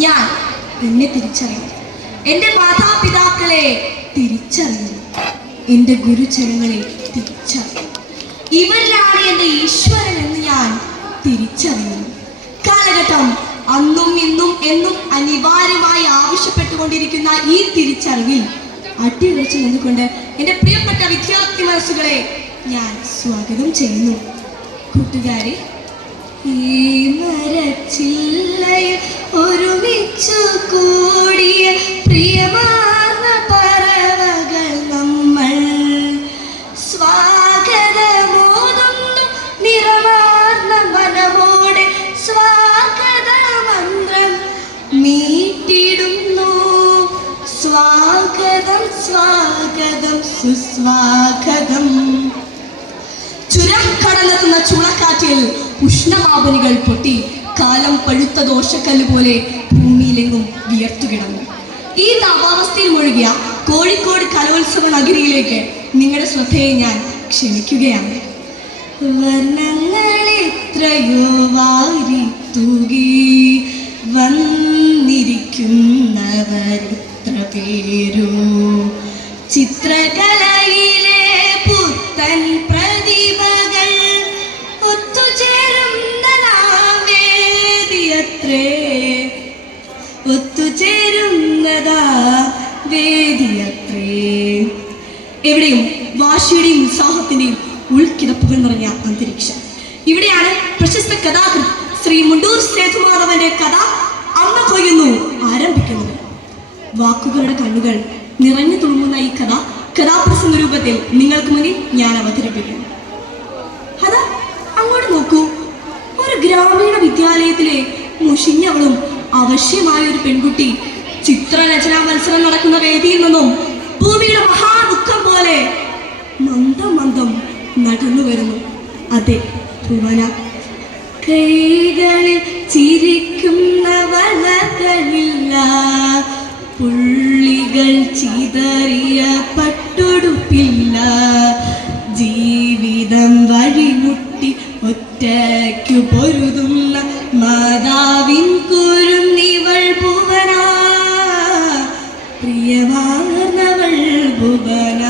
ഞാൻ എന്നെ തിരിച്ചറിയുന്നു, എൻ്റെ മാതാപിതാക്കളെ തിരിച്ചറിയുന്നു, എൻ്റെ ഗുരുജനങ്ങളെ തിരിച്ചറിയുന്നു. ഇവരിലാണ് എൻ്റെ ഈശ്വരൻ എന്ന് ഞാൻ തിരിച്ചറിയുന്നു. കാലഘട്ടം അന്നും ഇന്നും എന്നും അനിവാര്യമായി ആവശ്യപ്പെട്ടുകൊണ്ടിരിക്കുന്ന ഈ തിരിച്ചറിവിൽ അടിയുറച്ചു നിന്നുകൊണ്ട് എൻ്റെ പ്രിയപ്പെട്ട വിദ്യാർത്ഥി മനസ്സുകളെ ഞാൻ സ്വാഗതം ചെയ്യുന്നു. കൂട്ടുകാരെ, ഈ മരച്ചില്ലയിൽ ഒരുമിച്ചു കൂടിയ പ്രിയമാർന്ന പറവകൾ നമ്മൾ സ്വാഗതമോതുന്നു നിറമാർന്ന മനമോടെ, സ്വാഗത മന്ത്രം മീട്ടിടുന്നു. സ്വാഗതം സ്വാഗതം സുസ്വാഗതം. ചുരം കടന്നെത്തുന്ന ചുഴക്കാറ്റിൽ ഉഷ്ണമാപനികൾ പൊട്ടി കാലം പഴുത്ത ദോഷക്കല്ല് പോലെ ഭൂമിയിലെങ്ങും വിയർത്തുകിടന്നു. ഈ താപാവസ്ഥയിൽ മുഴുകിയ കോഴിക്കോട് കലോത്സവ നഗരിയിലേക്ക് നിങ്ങളുടെ ശ്രദ്ധയെ ഞാൻ ക്ഷണിക്കുകയാണ്. വർണ്ണങ്ങൾ എത്രയോ വാരി തൂകി വന്നിരിക്കുന്നവരെത്ര പേരോ, ചിത്രകലയിലെ പുത്തൻ പ്രതിഭകൾ ഒത്തുചേരുന്നതാ വേദിയത്രേ, ഒത്തുചേരുന്നതാ വേദിയത്രേ. എവിടെയും വാശിയുടെയും ഉത്സാഹത്തിന്റെയും ഉൾക്കിടപ്പുകൾ നിറഞ്ഞ അന്തരീക്ഷം. ഇവിടെയാണ് പ്രശസ്ത കഥാകൃത്ത് ശ്രീ മുണ്ടൂർ സേതുമാധവന്റെ കഥ അമ്മ കൊയ്യുന്നു ആരംഭിക്കുന്നത്. വാക്കുകളുടെ കണ്ണുകൾ നിറഞ്ഞു തുളുമ്പുന്ന ഈ കഥ കഥാപ്രസംഗ രൂപത്തിൽ നിങ്ങൾക്ക് മുന്നിൽ ഞാൻ അവതരിപ്പിക്കുന്നു. അതാ അങ്ങോട്ട് നോക്കൂ. ഒരു ഗ്രാമീണ വിദ്യാലയത്തിലെ മുഷിഞ്ഞവളും അവശ്യമായ ഒരു പെൺകുട്ടി ചിത്രരചനാ മത്സരം നടക്കുന്ന വേദിയിൽ നിന്നും ഭൂമിയുടെ മഹാദുഃഖം പോലെ മന്ദം മന്ദം നടന്നു വരുന്നു. അതെ, ഭുവന. കൈകളിൽ ചിരിക്കുന്ന വളകളില്ല, പുള്ളികൾ ചിതറിയ പട്ടുടുപ്പില്ല, ജീവിതം വഴിമുട്ടി ഒറ്റയ്ക്കു പൊരുതുന്ന മാതാവിൻ കുരുന്നിവൾ ഭുവന, പ്രിയമാർന്നവൾ ഭുവന.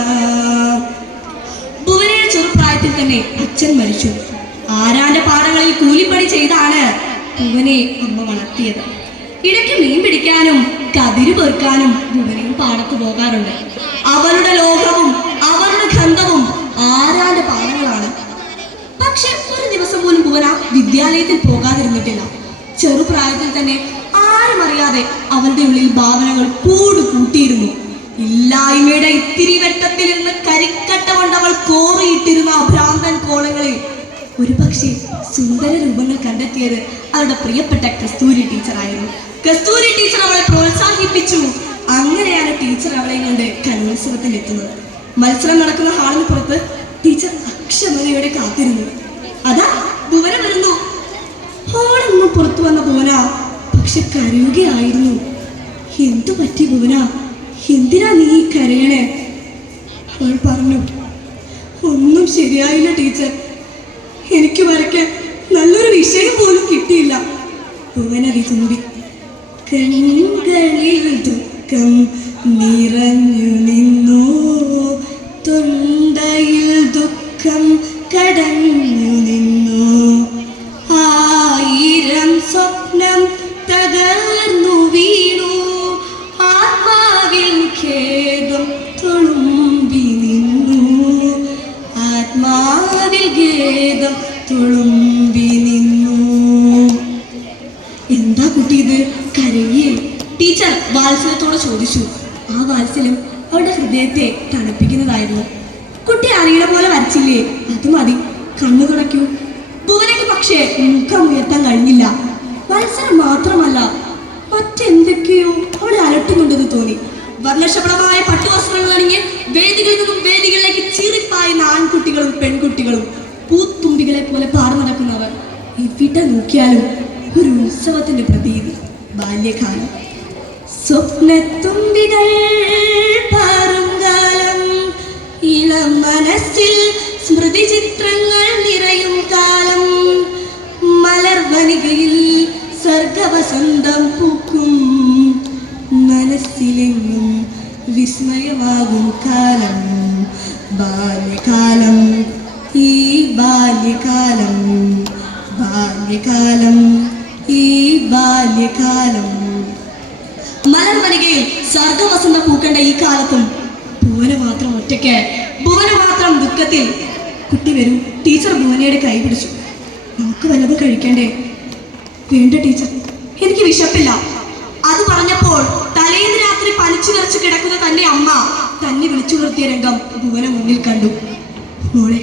ഭുവനയുടെ ചെറുപ്രായത്തിൽ തന്നെ അച്ഛൻ മരിച്ചു. ആരാന്റെ പാടങ്ങളിൽ കൂലിപ്പണി ചെയ്താണ് ഭുവനെ അമ്മ വളർത്തിയത്. ഇടയ്ക്ക് മീൻ പിടിക്കാനും കതിര് പെറുക്കാനും ഭുവനയും പാടത്ത് പോകാറുണ്ട്. അവളുടെ ലോകവും അവളുടെ ഗന്ധവും ആരാന്റെ പാടങ്ങളാണ്. പക്ഷെ ഒരു ദിവസം പോലും ഭുവന വിദ്യാലയത്തിൽ പോകാതിരുന്നിട്ടില്ല. ചെറുപ്രായത്തിൽ തന്നെ ആരും അറിയാതെ അവന്റെ ഉള്ളിൽ ഭാവനകൾ കൂട്ടിയിരുന്നു. ഇല്ലായ്മയുടെ ഇത്തിരി വെട്ടത്തിൽ ഇരുന്ന് കരിക്കട്ട കൊണ്ട് അവൾ കോറിയിട്ടിരുന്ന അഭ്രാന്തൻ കോളങ്ങളിൽ ഒരു പക്ഷേ സുന്ദര രൂപങ്ങൾ കണ്ടെത്തിയത് അവളുടെ പ്രിയപ്പെട്ട കസ്തൂരി ടീച്ചറായിരുന്നു. കസ്തൂരി ടീച്ചർ അവളെ പ്രോത്സാഹിപ്പിച്ചു. അങ്ങനെയാണ് ടീച്ചർ അവളെ കൊണ്ട് കലോത്സവത്തിൽ എത്തുന്നത്. മത്സരം നടക്കുന്ന ഹാളിന് പുറത്ത് ടീച്ചർ അക്ഷമതയോടെ കാത്തിരുന്നു. അതാ ഭുവന വരുന്നു. ഹാളിൽ നിന്നും പുറത്തു വന്ന ഭുവന പക്ഷെ കരയുകയായിരുന്നു. എന്തു പറ്റി ഭുവന? എന്തിനാ നീ കരയണേ? അവൾ പറഞ്ഞു, ഒന്നും ശരിയായില്ല ടീച്ചർ, എനിക്ക് വരയ്ക്കാൻ നല്ലൊരു വിഷയം പോലും കിട്ടിയില്ല. ഭുവന വിതുമ്പി. കണ്ണുകളിൽ ദുഃഖം നിറഞ്ഞു നിന്നു, തൊണ്ടയിൽ ദുഃഖം കടഞ്ഞു നിന്നു, ആയിരം സ്വപ്നം തകർന്നു വീണു, ആത്മാവിൽ ഖേദം തുളുമ്പി നിന്നു, ആത്മാവിൽ ഖേദം തുളുമ്പി നിന്നു. എന്താ കുട്ടി ഇത്, കരയേ? ടീച്ചർ വാത്സല്യത്തോടെ ചോദിച്ചു. ആ വാത്സല്യം അവളുടെ ഹൃദയത്തെ തണുപ്പിക്കുന്നതായിരുന്നു. കുട്ടി അറിയണ പോലെ വരച്ചില്ലേ, അത് മതി, കണ്ണു തുടയ്ക്കൂ. ഭുവനയ്ക്ക് പക്ഷേ മുഖം ഉയർത്താൻ കഴിഞ്ഞില്ല. മത്സരം മാത്രമല്ല, മറ്റെന്തൊക്കെയോ അവളെ അലട്ടുന്നുണ്ടെന്ന് തോന്നി. വർണ്ണശബളമായ പട്ടുവസ്ത്രങ്ങൾ അണിഞ്ഞ് വേദികളിൽ നിന്നും വേദികളിലേക്ക് ചീറിപ്പായുന്ന ആൺകുട്ടികളും പെൺകുട്ടികളും പൂത്തുമ്പികളെ പോലെ പാറു നടക്കുന്നവർ. എവിടെ നോക്കിയാലും ഒരു ഉത്സവത്തിന്റെ പ്രതീതി. ബാല്യകാലം. സ്വപ്നത്തുമ്പികൾ പാറുംകാലം, ഇളം മനസ്സിൽ സ്മൃതി ചിത്രങ്ങൾ നിറയും കാലം, മലർവനികയിൽ സർ സ്വർഗവസന്തം പൂക്കും മനസ്സിലെങ്ങും വിസ്മയമാകും കാലം ബാല്യകാലം ഈ ബാല്യകാലം ബാല്യകാലം ഈ ബാല്യകാലം. മലർവനികയിൽ സ്വർഗവസന്തം പൂക്കേണ്ട ഈ കാലത്തും ഭുവന മാത്രം ഒറ്റയ്ക്ക്, ഭുവന മാത്രം ദുഃഖത്തിൽ. കുട്ടി വരും. ടീച്ചർ ഭുവനയുടെ കൈ പിടിച്ചു. നമുക്ക് വല്ലതും കഴിക്കണ്ടേ? വേണ്ട ടീച്ചർ, എനിക്ക് വിശപ്പില്ല. അത് പറഞ്ഞപ്പോൾ തലേന്ന് രാത്രി പനിച്ചു നിറച്ച് കിടക്കുന്ന തന്റെ അമ്മ തന്നെ വിളിച്ചു നിർത്തിയ രംഗം ഭുവന മുന്നിൽ കണ്ടു. മോളെ,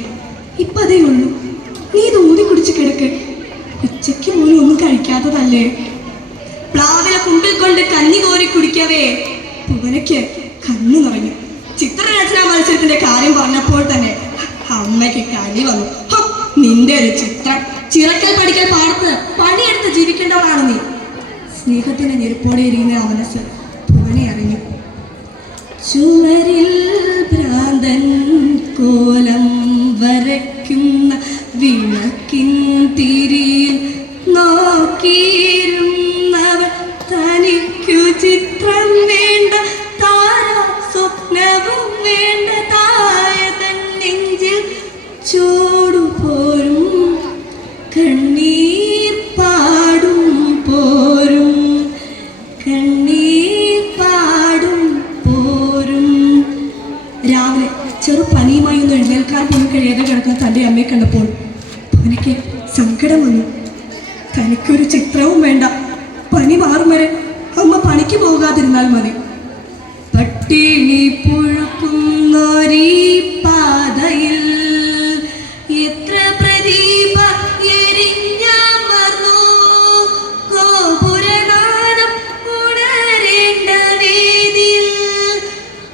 ഇപ്പൊ അതേ ഉള്ളൂ, നീ ഇത് ഊതി കുടിച്ച് കിടക്ക്. ഉച്ചയ്ക്ക് പോലും ഒന്നും കഴിക്കാത്തതല്ലേ? പ്ലാവിലെ കുമ്പിൽ കൊണ്ട് കഞ്ഞി കോരി കുടിക്കവേ ഭുവനയ്ക്ക് കണ്ണു നിറഞ്ഞു. ചിത്രരചനാ മത്സരത്തിന്റെ കാര്യം പറഞ്ഞപ്പോൾ തന്നെ അമ്മയ്ക്ക് കലി വന്നു. നിന്റെ ഒരു ചിത്രം, ചിറക്കൽ പഠിക്കൽ പാടത്ത് പണിയെടുത്ത് ജീവിക്കേണ്ടവളാണ് നീ. സ്നേഹത്തിന്റെ ഞെരുപ്പോടെ എരിയുന്ന ആ മനസ്സ് ഭുവനെ അറിഞ്ഞു. ചുമരിൽ ഭ്രാന്തൻ കോലം വരയ്ക്കുന്ന വിളക്കിൻ തിരിയിൽ നോക്കിയിരുന്നവൾ തനിക്കു ചിത്രം വേണ്ട, താര സ്വപ്നവും വേണ്ട, തായ തൻ നെഞ്ചിൽ ചൂടുപോരും കണ്ണീർ പാടും പോരും കണ്ണീർ പാടും പോരും. രാവിലെ ചെറു പനിയുമായി ഒന്ന് എഴുന്നേൽക്കാൻ പോലും കഴിയാതെ കിടക്കുന്ന തൻ്റെ അമ്മയെ കണ്ടപ്പോൾ അവനക്ക് സങ്കടം വന്നു. തനിക്കൊരു ചിത്രവും വേണ്ട, പനി മാറും വരെ അമ്മ പണിക്ക് പോകാതിരുന്നാൽ മതി. പട്ടിണി പുഴുക്കുന്നൊരീ പാതയിൽ എത്ര പ്രദീപ എരിഞ്ഞമർന്നു, ഗോപുരനാദം ഉണരേണ്ട വേദിയിൽ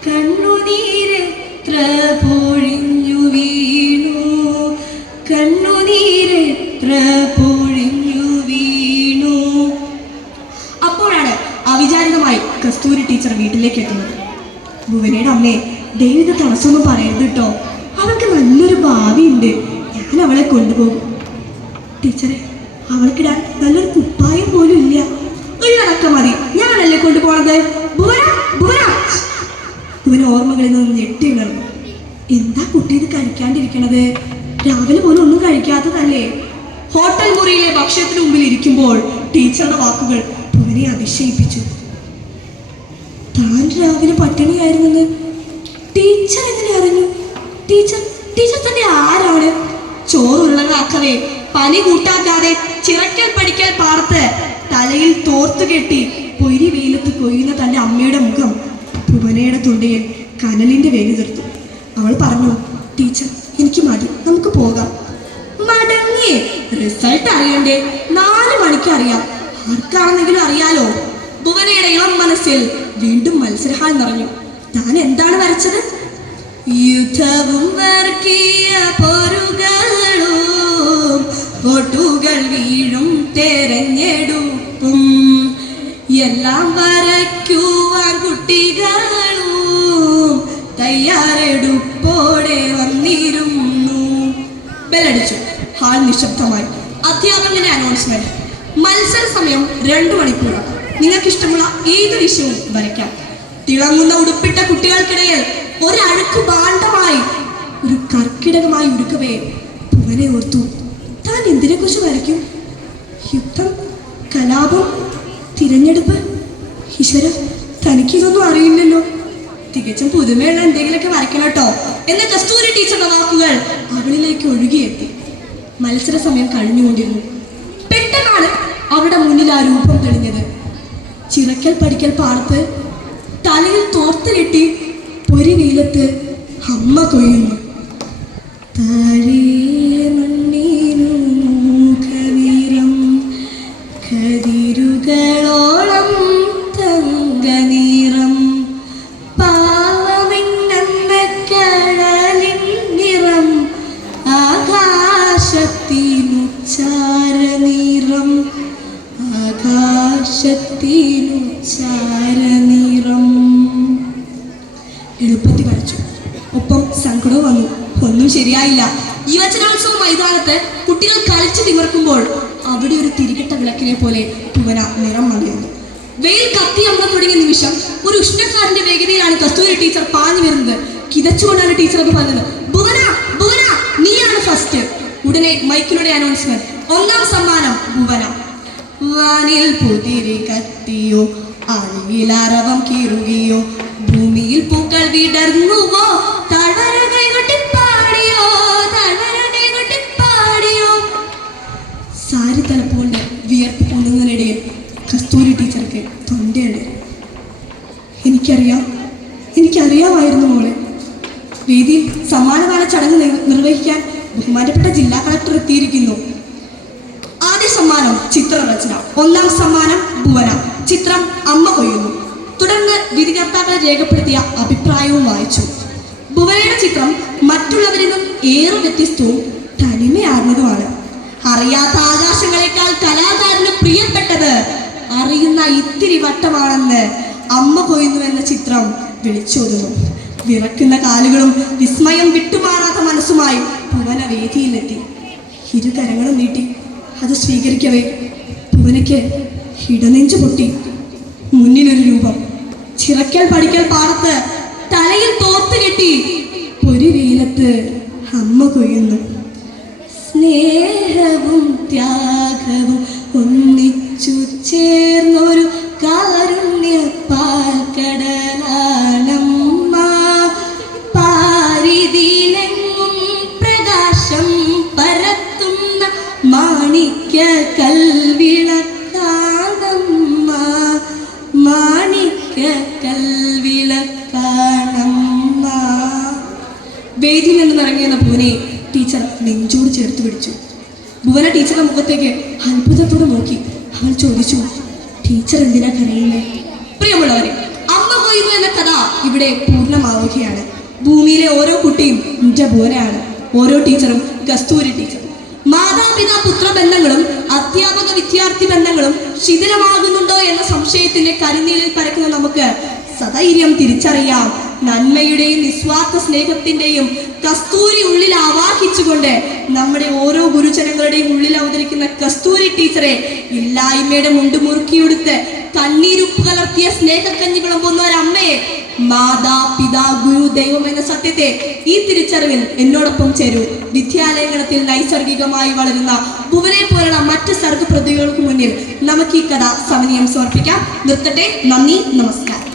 കണ്ണുനീരെത്ര പൊഴിഞ്ഞു വീണു, കണ്ണുനീരെത്ര പൊഴിഞ്ഞു വീണു. അപ്പോഴാണ് അവിചാരിതമായി കസ്തൂരി ടീച്ചർ വീട്ടിലേക്ക് എത്തുന്നത്. ഭുവനയുടെ അമ്മയെ ദൈവത്തെ തടസ്സമൊന്നും പറയരുത് കേട്ടോ, അവൾക്ക് നല്ലൊരു ഭാവിയുണ്ട്, ഞാൻ അവളെ കൊണ്ടുപോകും. ടീച്ചറെ, അവൾക്കിടാൻ നല്ലൊരു കുപ്പായം പോലും ഇല്ല. ഉള്ളടക്കം മതി, ഞാനല്ലേ കൊണ്ടുപോകണത്. ഭുവന ഭുവന. ഭുവന ഓർമ്മകളിൽ നിന്ന് ഞെട്ടി ഉണർന്നു. എന്താ കുട്ടി ഇത് കഴിക്കാണ്ടിരിക്കണത്? രാവിലെ പോലും ഒന്നും കഴിക്കാത്തതല്ലേ? ഹോട്ടൽ മുറിയിലെ ഭക്ഷണത്തിന് മുമ്പിൽ ഇരിക്കുമ്പോൾ ടീച്ചറുടെ വാക്കുകൾ ഭുവനെ അതിശയിപ്പിച്ചു. താൻ രാവിലെ പട്ടിണിയായിരുന്നെന്ന് ടീച്ചർ എങ്ങനെ അറിഞ്ഞു? ടീച്ചർ ടീച്ചർ തന്നെ ആരാണ്? ചോറുള്ളതാക്കവേ പനി കൂട്ടാക്കാതെ ചിറക്കൽ പഠിക്കൽ പാടത്ത് തലയിൽ തോർത്തു കെട്ടി പൊരി വെയിലത്ത് കൊയ്യുന്ന തൻ്റെ അമ്മയുടെ മുഖം ഭുവനയുടെ തൊണ്ടയിൽ കനലിന്റെ വേലി തീർത്തു. അവൾ പറഞ്ഞു, ടീച്ചർ എനിക്ക് മതി, നമുക്ക് പോകാം. മടങ്ങി റിസൾട്ട് അറിയണ്ടേ? 4 മണിക്ക് അറിയാം. ആർക്കാണെന്നെങ്കിലും അറിയാലോ. ഭുവനയുടെ ഇളം മനസ്സിൽ വീണ്ടും മത്സരഹാൾ നിറഞ്ഞു. താൻ എന്താണ് വരച്ചത്? യുദ്ധവും വർഗീയ പോരുകളും വോട്ടുകൾ വീഴും തെരഞ്ഞെടുപ്പും എല്ലാം വരയ്ക്കുവാൻ കുട്ടികളും തയ്യാറെടുപ്പോടെ വന്നിരുന്നു. ബെല്ലടിച്ചു. ഹാൾ നിശബ്ദമായി. അധ്യാപകന്റെ അനൗൺസ്മെന്റ്. മത്സര സമയം 2 മണിക്കൂർ. നിങ്ങൾക്ക് ഇഷ്ടമുള്ള ഏത് വിഷയവും വരയ്ക്കാം. തിളങ്ങുന്ന ഉടുപ്പിട്ട കുട്ടികൾക്കിടയിൽ ഒരഴുക്കു ഭാണ്ഡമായി ഒരു കർക്കിടകമായി ഉടുക്കവേ ഭുവനെ ഓർത്തു. താൻ എന്തിനെ കുറിച്ച് വരയ്ക്കും? യുദ്ധം, കലാപം, തിരഞ്ഞെടുപ്പ്? ഈശ്വര, തനിക്കിതൊന്നും അറിയില്ലല്ലോ. തികച്ചും പുതുമയുള്ള എന്തെങ്കിലുമൊക്കെ വരയ്ക്കണം കേട്ടോ എന്ന കസ്തൂരി ടീച്ചറുടെ വാക്കുകൾ അവളിലേക്ക് ഒഴുകിയെത്തി. മത്സര സമയം കഴിഞ്ഞുകൊണ്ടിരുന്നു. പെട്ടെന്നാണ് അവിടെ മുന്നിൽ ആ രൂപം തെളിഞ്ഞത്. ചിറക്കൽ പഠിക്കൽ പാടത്ത് തലയിൽ തോർത്ത് കെട്ടി പൊരി വെയിലത്ത് അമ്മ കൊയ്യുന്നു. കതിരുകളോളം തങ്കനീറം പാവമെന്ന കടലിൻ നിറം ആകാശത്തിനു ചാരനിറം ആകാശത്തിനു ചാരനിറം. എളുപ്പത്തിൽ വരച്ചു. ഒപ്പം സങ്കടവും വന്നു. ഒന്നും ശരിയായില്ല. യുവജനോത്സവ മൈതാനത്ത് കുട്ടികൾ കളിച്ചു തിമിർക്കുമ്പോൾ അവിടെ ഒരു തിരികെട്ട വിളക്കിനെ പോലെ ഭുവന നിറം മറിയുന്നു. വെയിൽ കത്തി അമ്മ തുടങ്ങിയ നിമിഷം ഒരു ഉഷ്ണക്കാരന്റെ വേഗതയിലാണ് കസ്തൂരി ടീച്ചർ പാഞ്ഞു വരുന്നത്. കിതച്ചുകൊണ്ടാണ് ടീച്ചർ അത് പറഞ്ഞത്. ഭുവന, ഭുവന, നീയാണ് ഫസ്റ്റ്. ഉടനെ മൈക്കിലൂടെ അനൗൺസ്മെന്റ്. ഒന്നാം സമ്മാനം ഭുവന. വാനിൽ പുതിരി കത്തിയോ, അഴിയിലറവം കീറുകയോ, ഭൂമിയിൽ പൂക്കൾ വിടർന്നുവോ, തളര കൈകൊട്ടി പാടിയോ, തളര കൈകൊട്ടി പാടിയോ. സാരി തലപ്പോണ്ട് വിയർപ്പ് പൊങ്ങുന്നതിനിടയിൽ കസ്തൂരി ടീച്ചർക്ക് തൊണ്ടയുണ്ട്. എനിക്കറിയാമായിരുന്നു മോളെ. വേദിയിൽ സമ്മാനദാന ചടങ്ങ് നിർവഹിക്കാൻ ബഹുമാനപ്പെട്ട ജില്ലാ കളക്ടർ എത്തിയിരിക്കുന്നു. ആദ്യ സമ്മാനം ചിത്രരചന, ഒന്നാം സമ്മാനം ഭുവന. ചിത്രം അമ്മ കൊയ്യുന്നു. തുടർന്ന് വിധികർത്താക്കൾ രേഖപ്പെടുത്തിയ അഭിപ്രായവും വായിച്ചു. ഭുവനയുടെ ചിത്രം മറ്റുള്ളവരിൽ നിന്നും ഏറെ വ്യത്യസ്തവും തനിമയാർന്നതുമാണ്. അറിയാത്ത ആകാശങ്ങളെക്കാൾ കലാകാരന് പ്രിയപ്പെട്ടത് അറിയുന്ന ഇത്തിരി വട്ടമാണെന്ന് അമ്മ കൊയ്യുന്നു എന്ന ചിത്രം വിളിച്ചോതുന്നു. വിറക്കുന്ന കാലുകളും വിസ്മയം വിട്ടുമാറാത്ത മനസ്സുമായി ഭുവന വേദിയിലെത്തി. ഇരുകരങ്ങളും നീട്ടി അത് സ്വീകരിക്കവേ ഭുവനയ്ക്ക് ഇടനെഞ്ചു പൊട്ടി. മുന്നിലൊരു രൂപം, ചിറക്കൽ പഠിക്കൽ പാടത്ത് തലയിൽ തോർത്ത് കെട്ടി ഒരു വെയിലത്ത് അമ്മ കൊയ്യുന്നു. സ്നേഹവും ത്യാഗവും ഒന്നിച്ചു ചേർന്നൊരു കാരുണ്യ പാൽക്കടലാണമ്മ. പാരിതിലെങ്ങും പ്രകാശം പരത്തുന്ന മാണിക്യ കൽവിളക്കാണമ്മ, മാണിക്യ കൽവിളക്കാണമ്മ. വേദിയിൽ നിന്ന് ഇറങ്ങിയെന്ന ഭുവനെ ടീച്ചർ നെഞ്ചോട് ചേർത്ത് പിടിച്ചു. ഭുവന ടീച്ചറുടെ മുഖത്തേക്ക് അത്ഭുതത്തോടെ നോക്കി. അവൾ ചോദിച്ചു, ടീച്ചർ എന്തിനാ കരയുന്നേ? പ്രിയമുള്ളവരെ, അമ്മ കൊയ്യുന്നു എന്ന കഥ ഇവിടെ പൂർണ്ണമാവുകയാണ്. ഭൂമിയിലെ ഓരോ കുട്ടിയും എൻ്റെ ഭുവനയാണ്, ഓരോ ടീച്ചറും കസ്തൂരി ടീച്ചർ. മാതാപിതാ പുത്ര ബന്ധങ്ങളും അധ്യാപക വിദ്യാർത്ഥി ബന്ധങ്ങളും ശിഥിലമാകുന്നുണ്ടോ എന്ന സംശയത്തിന്റെ കരിനീലിൽ പരക്കുന്ന നമുക്ക് സധൈര്യം തിരിച്ചറിയാം. നന്മയുടെയും നിസ്വാർത്ഥ സ്നേഹത്തിന്റെയും കസ്തൂരി ഉള്ളിൽ ആവാഹിച്ചുകൊണ്ട് നമ്മുടെ ഓരോ ഗുരുജനങ്ങളുടെയും ഉള്ളിൽ അവതരിക്കുന്ന കസ്തൂരി ടീച്ചറെ ഇല്ലായ്മയുടെ മുണ്ട് മുറുക്കിയെടുത്ത് കണ്ണീരുപ്പ് കലർത്തിയ സ്നേഹക്കഞ്ഞി വിളമ്പുന്ന ഒരമ്മയെ മാതാ പിതാ ഗുരു ദൈവം എന്ന സത്യത്തെ ഈ തിരിച്ചറിവിൽ എന്നോടൊപ്പം ചേരൂ. വിദ്യാലയങ്ങളിൽ നൈസർഗികമായി വളരുന്ന ഭുവനെ പോലുള്ള മറ്റ് സർഗ പ്രതിഭകൾക്ക് മുന്നിൽ നമുക്ക് ഈ കഥ സമന്വയം സമർപ്പിക്കാം. നിർത്തട്ടെ. നന്ദി, നമസ്കാരം.